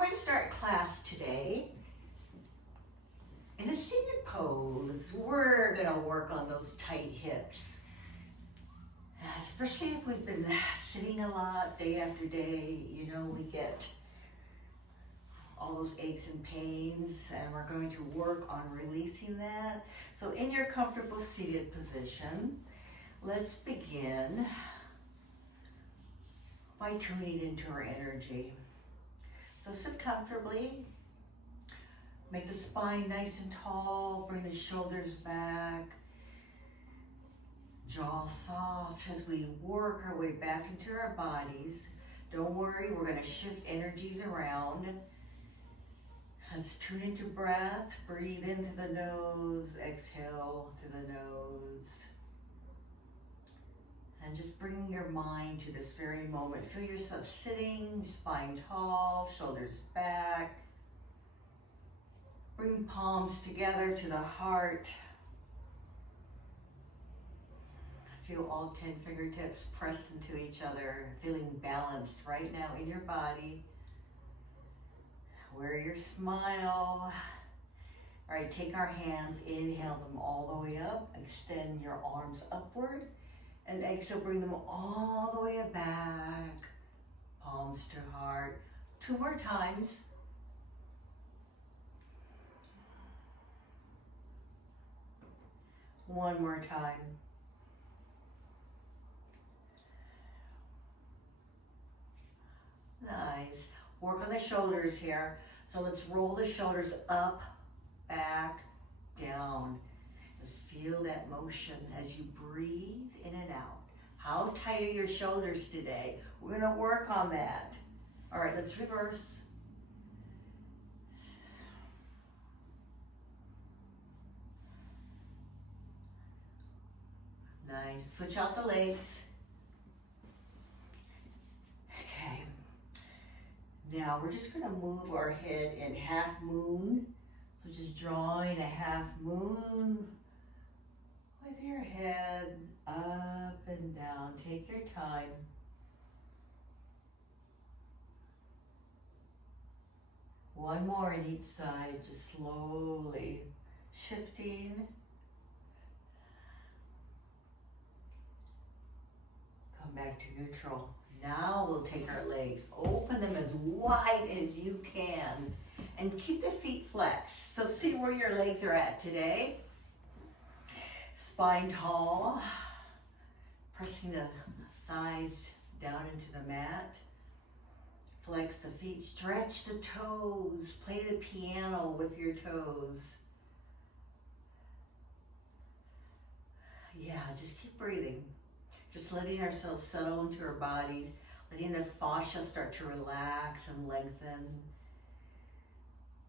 going to start class today in a seated pose. We're gonna work on those tight hips, especially if we've been sitting a lot day after day. You know, we get all those aches and pains, and we're going to work on releasing that. So in your comfortable seated position, let's begin by tuning into our energy. So sit comfortably, make the spine nice and tall, bring the shoulders back, jaw soft as we work our way back into our bodies. Don't worry, we're gonna shift energies around. Let's tune into breath, breathe in through the nose, exhale through the nose. And just bring your mind to this very moment. Feel yourself sitting, spine tall, shoulders back. Bring palms together to the heart. Feel all 10 fingertips pressed into each other, feeling balanced right now in your body. Wear your smile. All right, take our hands, inhale them all the way up, extend your arms upward, and exhale, bring them all the way back, palms to heart. 2 more times. One more time. Nice. Work on the shoulders here. So let's roll the shoulders up, back, down. Just feel that motion as you breathe in and out. How tight are your shoulders today? We're gonna work on that. All right, let's reverse. Nice. Switch out the legs. Okay. Now we're just gonna move our head in half moon. So just drawing a half moon with your head up and down. Take your time. One more on each side, just slowly shifting. Come back to neutral. Now we'll take our legs, open them as wide as you can, and keep the feet flexed. So see where your legs are at today. Spine tall, pressing the thighs down into the mat. Flex the feet, stretch the toes, play the piano with your toes. Yeah, just keep breathing. Just letting ourselves settle into our bodies, letting the fascia start to relax and lengthen.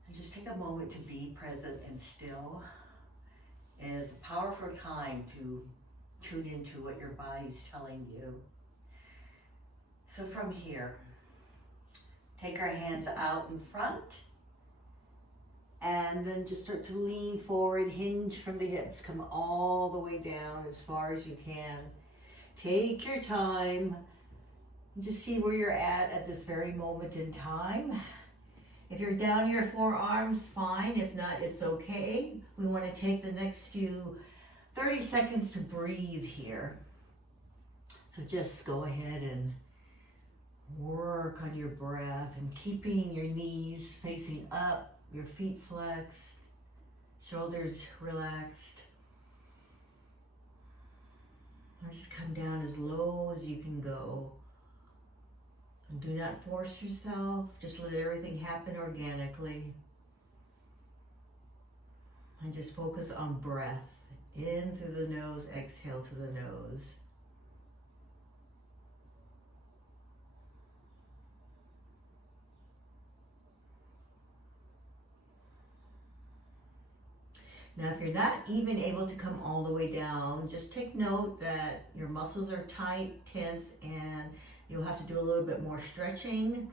And just take a moment to be present and still. It is a powerful time to tune into what your body's telling you. So from here, take our hands out in front, and then just start to lean forward, hinge from the hips, come all the way down as far as you can. Take your time and just see where you're at this very moment in time. If you're down your forearms, fine. If not, it's okay. We want to take the next few 30 seconds to breathe here. So just go ahead and work on your breath and keeping your knees facing up, your feet flexed, shoulders relaxed. Or just come down as low as you can go. And do not force yourself. Just let everything happen organically. And just focus on breath. In through the nose, exhale through the nose. Now, if you're not even able to come all the way down, just take note that your muscles are tight, tense, and you'll have to do a little bit more stretching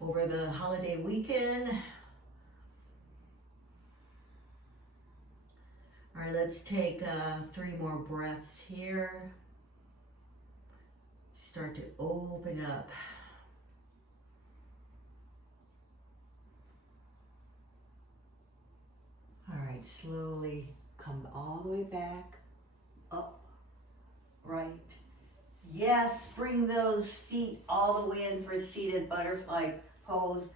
over the holiday weekend. All right, let's take 3 more breaths here. Start to open up. right, slowly come all the way back, up, right. Yes, bring those feet all the way in for a seated butterfly pose.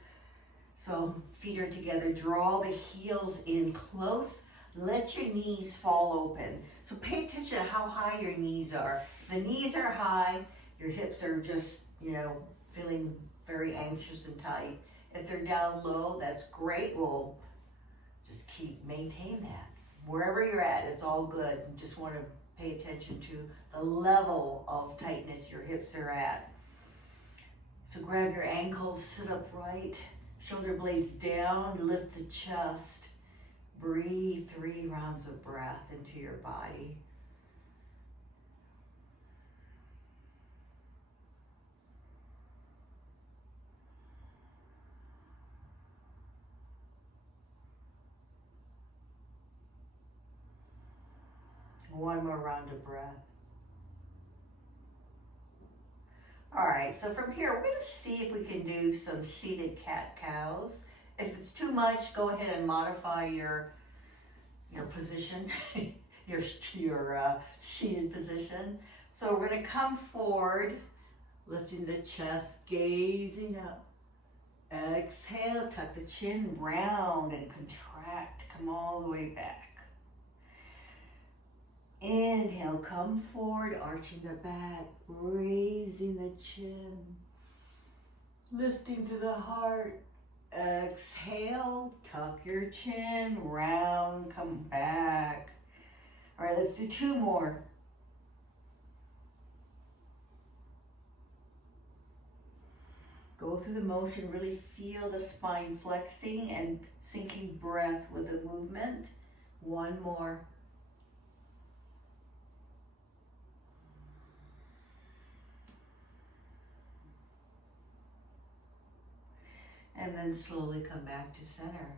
So feet are together, draw the heels in close, let your knees fall open. So pay attention to how high your knees are. If the knees are high, your hips are just, feeling very anxious and tight. If they're down low, that's great. We'll just maintain that. Wherever you're at, it's all good. You just want to pay attention to the level of tightness your hips are at. So grab your ankles, sit upright, shoulder blades down, lift the chest. Breathe 3 rounds of breath into your body. One more round of breath. All right, so from here, we're gonna see if we can do some seated cat-cows. If it's too much, go ahead and modify your position, your seated position. So we're gonna come forward, lifting the chest, gazing up. Exhale, tuck the chin, round and contract, come all the way back. Inhale, come forward, arching the back, raising the chin, lifting to the heart. Exhale, tuck your chin, round, come back. All right, let's do 2 more. Go through the motion, really feel the spine flexing and sinking breath with the movement. 1 more. And then slowly come back to center.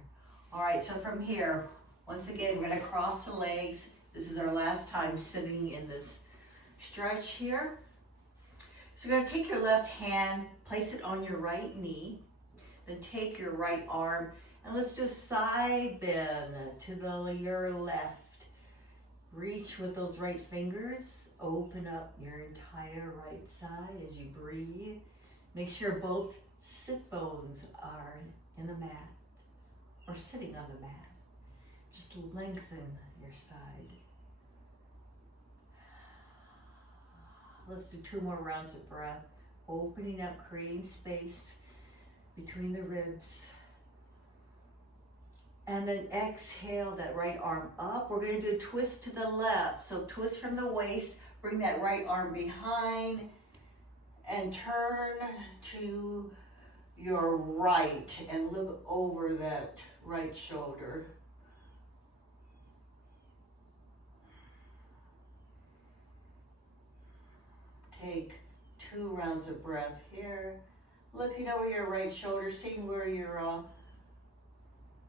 All right, so from here, once again, we're gonna cross the legs. This is our last time sitting in this stretch here. So you're gonna take your left hand, place it on your right knee, then take your right arm, and let's do a side bend to your left. Reach with those right fingers, open up your entire right side as you breathe. Make sure both sit bones are in the mat or sitting on the mat. Just lengthen your side. Let's do 2 more rounds of breath. Opening up, creating space between the ribs. And then exhale that right arm up. We're going to do a twist to the left. So twist from the waist, bring that right arm behind and turn to your right and look over that right shoulder. Take 2 rounds of breath here. Looking over your right shoulder, seeing where your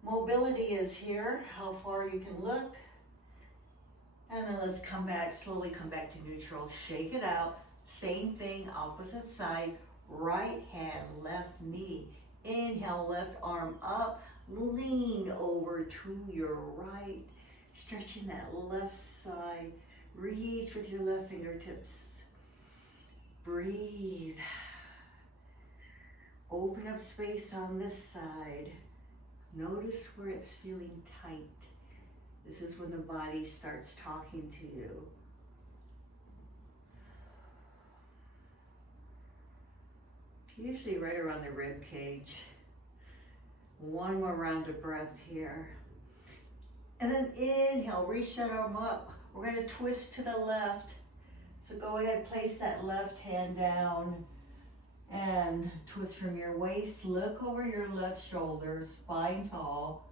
mobility is here, how far you can look. And then let's come back, slowly come back to neutral. Shake it out. Same thing, opposite side. Right hand, left knee. Inhale, left arm up. Lean over to your right. Stretching that left side. Reach with your left fingertips. Breathe. Open up space on this side. Notice where it's feeling tight. This is when the body starts talking to you. Usually right around the rib cage. 1 more round of breath here. And then inhale, reach that arm up. We're going to twist to the left. So go ahead, place that left hand down and twist from your waist. Look over your left shoulder, spine tall.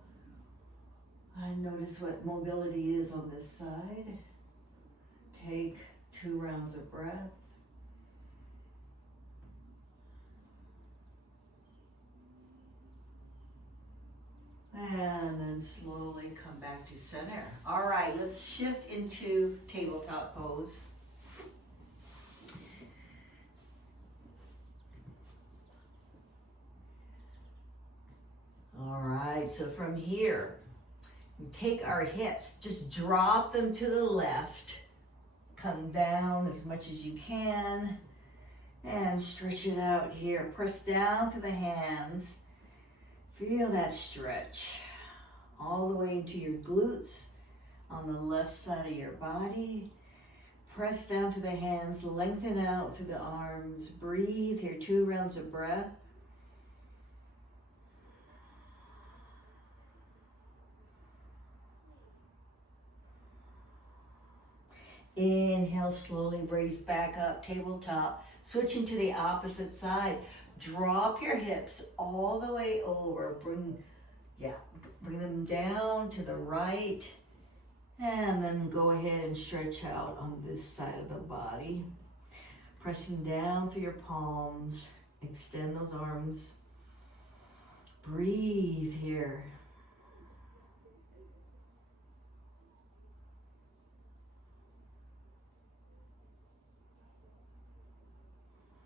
And notice what mobility is on this side. Take 2 rounds of breath. And then slowly come back to center. All right, let's shift into tabletop pose. All right, so from here, We take our hips, just drop them to the left. Come down as much as you can. And stretch it out here. Press down through the hands. Feel that stretch all the way into your glutes on the left side of your body. Press down through the hands. Lengthen out through the arms. Breathe here. 2 rounds of breath. Inhale, slowly raise back up, tabletop. Switching to the opposite side. Drop your hips all the way over. Bring them down to the right. And then go ahead and stretch out on this side of the body. Pressing down through your palms. Extend those arms. Breathe here.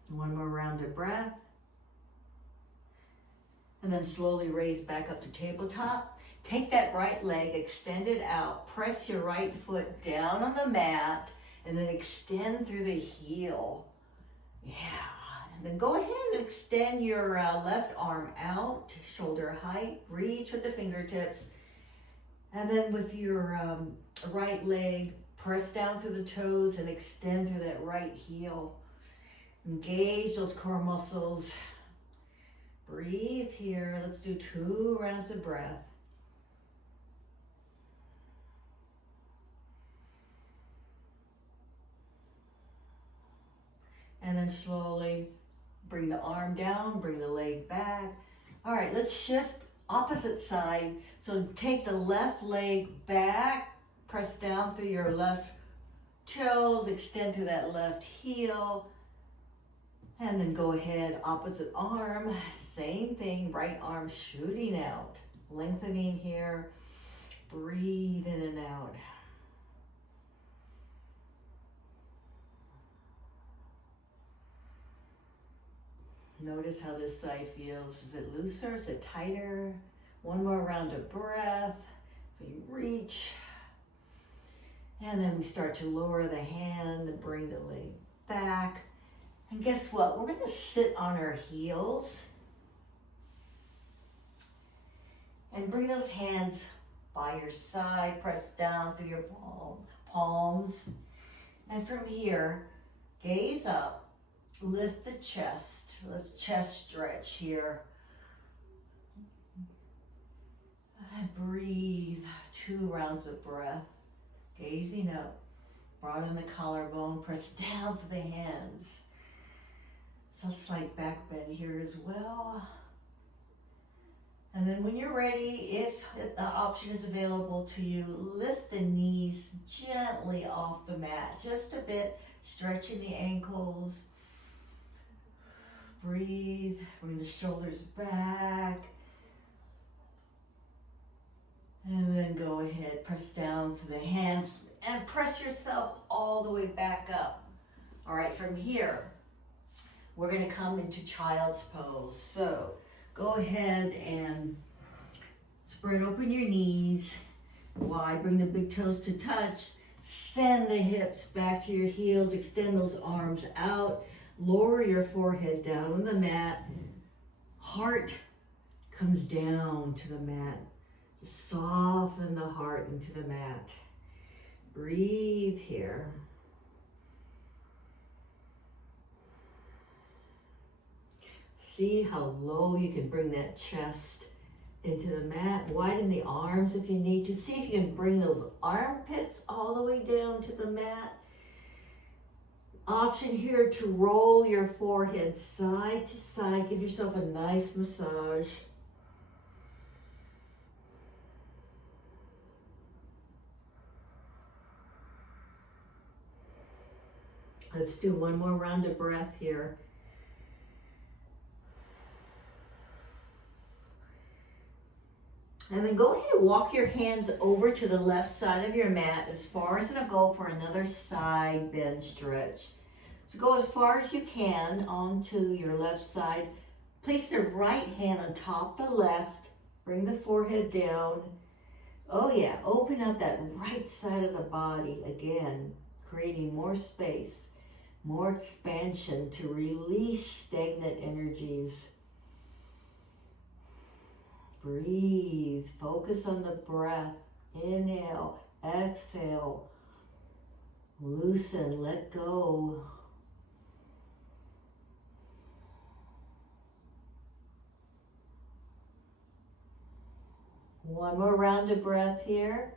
One more round of breath. And then slowly raise back up to tabletop. Take that right leg, extend it out. Press your right foot down on the mat and then extend through the heel. Yeah. And then go ahead and extend your left arm out, shoulder height. Reach with the fingertips. And then with your right leg, press down through the toes and extend through that right heel. Engage those core muscles. Breathe here. Let's do 2 rounds of breath. And then slowly bring the arm down, bring the leg back. All right, let's shift opposite side. So take the left leg back, press down through your left toes, extend through that left heel. And then go ahead, opposite arm, same thing, right arm shooting out, lengthening here, breathe in and out. Notice how this side feels. Is it looser? Is it tighter? One more round of breath. We reach. And then we start to lower the hand and bring the leg back. And guess what? We're going to sit on our heels and bring those hands by your side. Press down through your palms. And from here, gaze up, lift the chest. Let's chest stretch here. And breathe. 2 rounds of breath. Gazing up. Broaden the collarbone. Press down for the hands. So slight back bend here as well. And then when you're ready, if the option is available to you, lift the knees gently off the mat. Just a bit, stretching the ankles. Breathe, bring the shoulders back. And then go ahead, press down for the hands and press yourself all the way back up. All right, from here, we're going to come into child's pose. So go ahead and spread open your knees wide. Bring the big toes to touch. Send the hips back to your heels. Extend those arms out. Lower your forehead down on the mat. Heart comes down to the mat. Just soften the heart into the mat. Breathe here. See how low you can bring that chest into the mat. Widen the arms if you need to. See if you can bring those armpits all the way down to the mat. Option here to roll your forehead side to side. Give yourself a nice massage. Let's do one more round of breath here. And then go ahead and walk your hands over to the left side of your mat as far as it'll go for another side bend stretch. So go as far as you can onto your left side. Place the right hand on top of the left. Bring the forehead down. Oh yeah, open up that right side of the body again, creating more space, more expansion to release stagnant energies. Breathe, focus on the breath. Inhale, exhale, loosen, let go. One more round of breath here.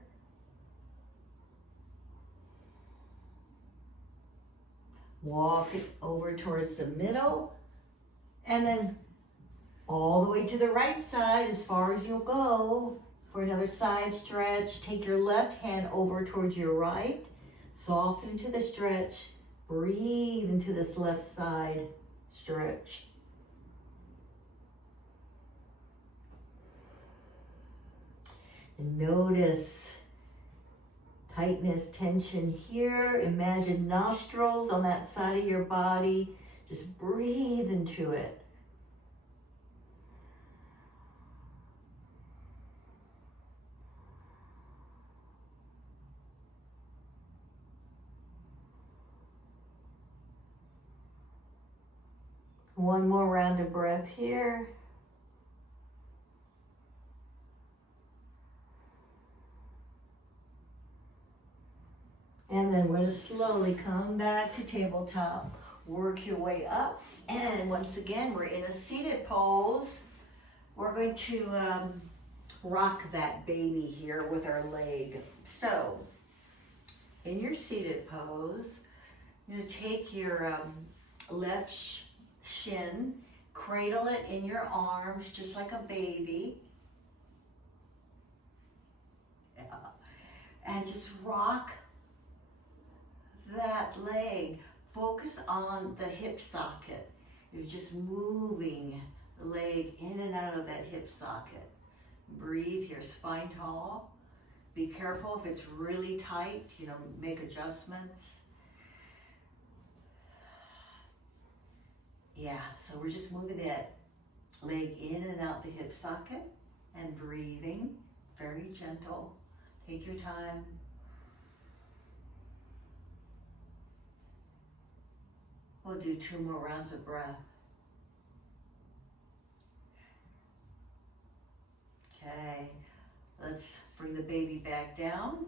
Walk it over towards the middle, and then all the way to the right side as far as you'll go. For another side stretch, take your left hand over towards your right. Soften into the stretch. Breathe into this left side stretch. And notice tightness, tension here. Imagine nostrils on that side of your body. Just breathe into it. One more round of breath here. And then we're going to slowly come back to tabletop. Work your way up. And once again, we're in a seated pose. We're going to rock that baby here with our leg. So, in your seated pose, you're going to take your left shin, cradle it in your arms just like a baby. Yeah. And just rock that leg. Focus on the hip socket. You're just moving the leg in and out of that hip socket. Breathe here, spine tall. Be careful if it's really tight, make adjustments. Yeah, so we're just moving that leg in and out the hip socket and breathing, very gentle. Take your time. We'll do 2 more rounds of breath. Okay, let's bring the baby back down.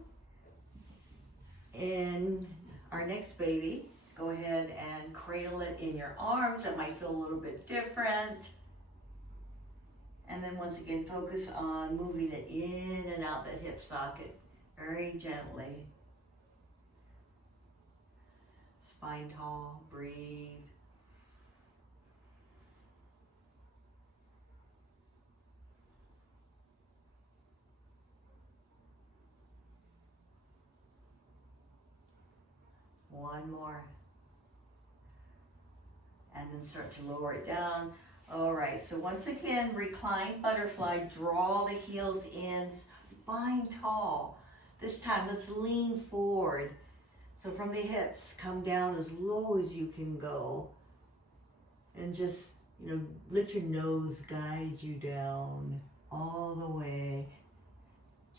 In our next baby, go ahead and cradle it in your arms. That might feel a little bit different. And then once again, focus on moving it in and out that hip socket very gently. Spine tall, breathe. One more. And then start to lower it down. All right, so once again, recline butterfly, draw the heels in, spine tall. This time, let's lean forward. So from the hips, come down as low as you can go. And just, let your nose guide you down all the way.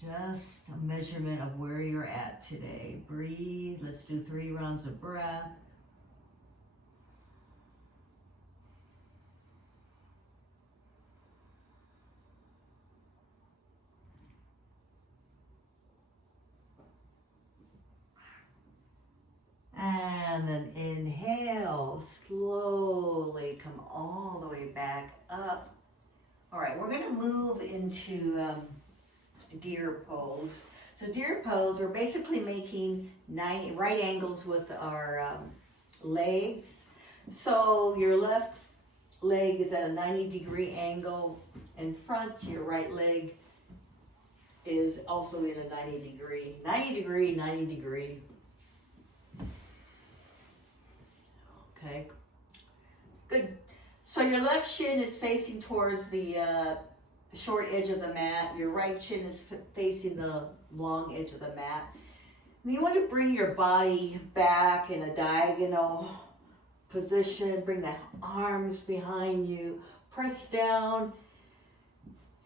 Just a measurement of where you're at today. Breathe. Let's do 3 rounds of breath. And then inhale, slowly come all the way back up. All right, we're gonna move into deer pose. So deer pose, we're basically making 90 right angles with our legs. So your left leg is at a 90-degree angle in front. Your right leg is also in a 90 degree. Okay, good. So your left shin is facing towards the short edge of the mat. Your right shin is facing the long edge of the mat. And you want to bring your body back in a diagonal position. Bring the arms behind you. Press down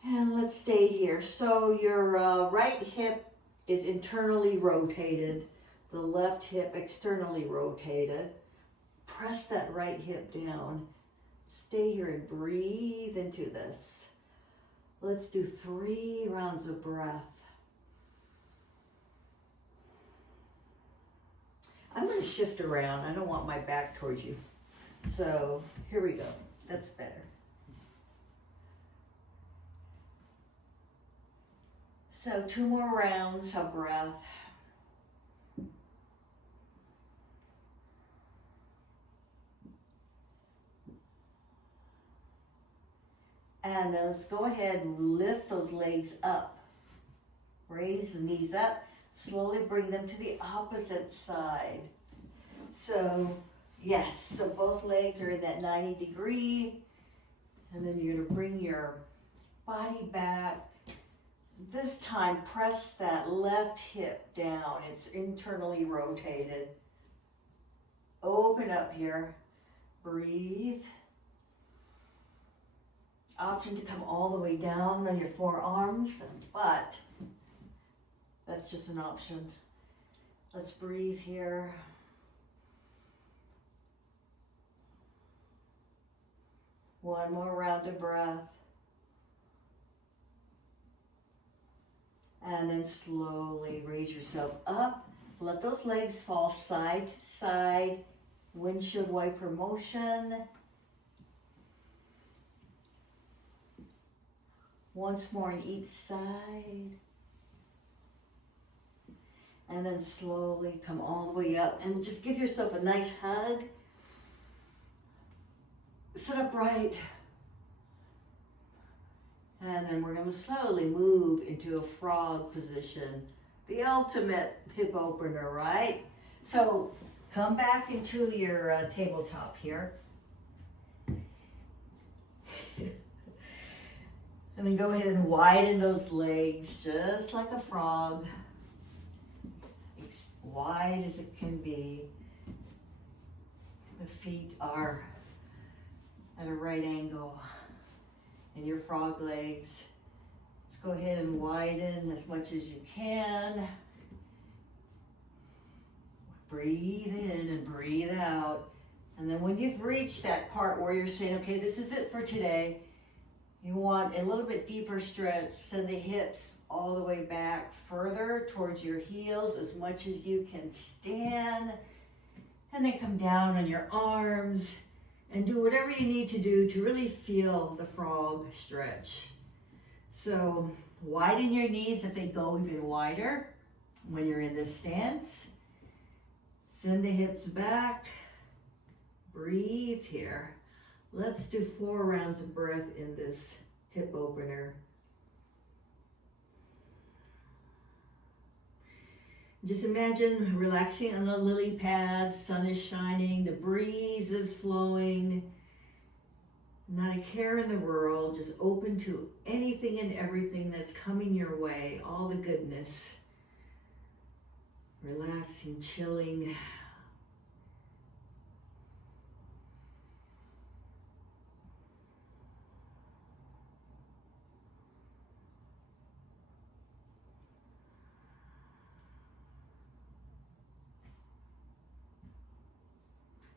And let's stay here. So your right hip is internally rotated, the left hip externally rotated. Press that right hip down. Stay here and breathe into this. Let's do 3 rounds of breath. I'm going to shift around. I don't want my back towards you. So here we go. That's better. So 2 more rounds of breath. And then let's go ahead and lift those legs up. Raise the knees up. Slowly bring them to the opposite side. So, yes, so both legs are in that 90 degree. And then you're going to bring your body back. This time, press that left hip down. It's internally rotated. Open up here. Breathe. Option to come all the way down on your forearms, but that's just an option. Let's breathe here. One more round of breath. And then slowly raise yourself up. Let those legs fall side to side. Windshield wiper motion. Once more on each side. And then slowly come all the way up and just give yourself a nice hug. Sit upright. And then we're going to slowly move into a frog position. The ultimate hip opener, right? So come back into your tabletop here. And then go ahead and widen those legs just like a frog. As wide as it can be. The feet are at a right angle. And your frog legs, just go ahead and widen as much as you can. Breathe in and breathe out. And then when you've reached that part where you're saying, okay, this is it for today, you want a little bit deeper stretch. Send the hips all the way back further towards your heels as much as you can stand. And then come down on your arms. And do whatever you need to do to really feel the frog stretch. So widen your knees if they go even wider when you're in this stance. Send the hips back. Breathe here. Let's do 4 rounds of breath in this hip opener. Just imagine relaxing on a lily pad, sun is shining, the breeze is flowing, not a care in the world, just open to anything and everything that's coming your way, all the goodness. Relaxing, chilling.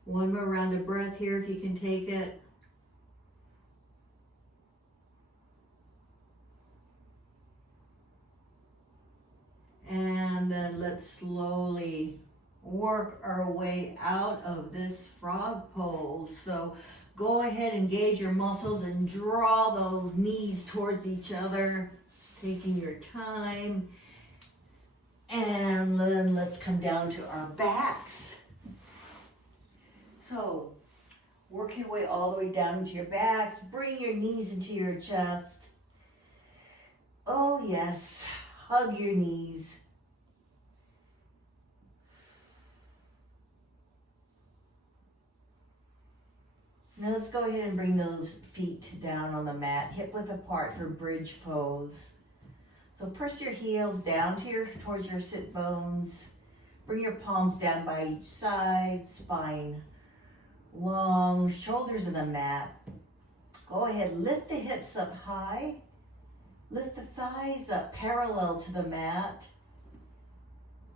One more round of breath here if you can take it. And then let's slowly work our way out of this frog pose. So go ahead and engage your muscles and draw those knees towards each other, taking your time. And then let's come down to our backs. So, work your way all the way down into your backs. Bring your knees into your chest. Oh yes, hug your knees. Now let's go ahead and bring those feet down on the mat, hip width apart for bridge pose. So press your heels down to towards your sit bones. Bring your palms down by each side, spine long, shoulders in the mat. Go ahead, lift the hips up high. Lift the thighs up parallel to the mat.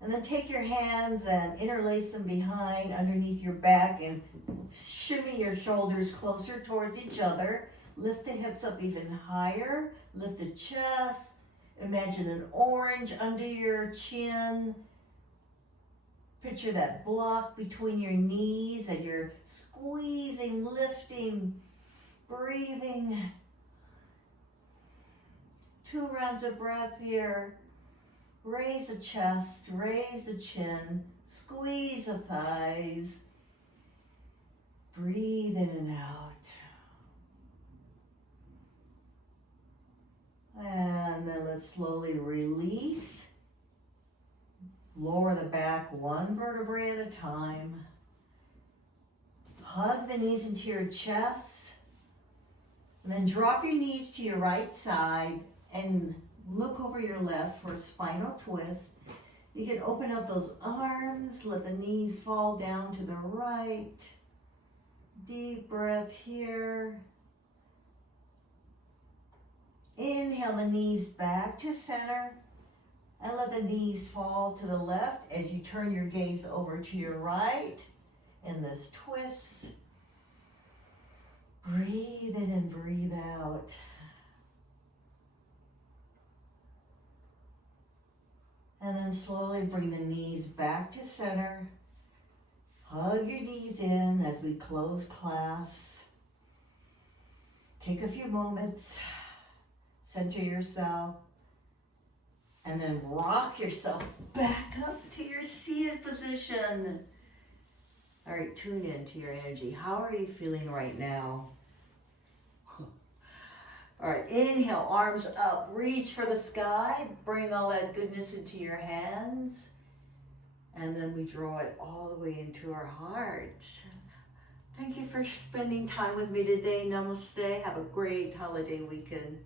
And then take your hands and interlace them behind, underneath your back, and shimmy your shoulders closer towards each other. Lift the hips up even higher. Lift the chest. Imagine an orange under your chin. Picture that block between your knees and you're squeezing, lifting, breathing. 2 rounds of breath here. Raise the chest, raise the chin, squeeze the thighs. Breathe in and out. And then let's slowly release. Lower the back 1 vertebrae at a time. Hug the knees into your chest. And then drop your knees to your right side and look over your left for a spinal twist. You can open up those arms, let the knees fall down to the right. Deep breath here. Inhale the knees back to center and let the knees fall to the left as you turn your gaze over to your right in this twist. Breathe in and breathe out. And then slowly bring the knees back to center. Hug your knees in as we close class. Take a few moments, center yourself, and then rock yourself back up to your seated position. All right, tune in to your energy. How are you feeling right now? All right, inhale, arms up, reach for the sky, bring all that goodness into your hands, and then we draw it all the way into our heart. Thank you for spending time with me today. Namaste. Have a great holiday weekend.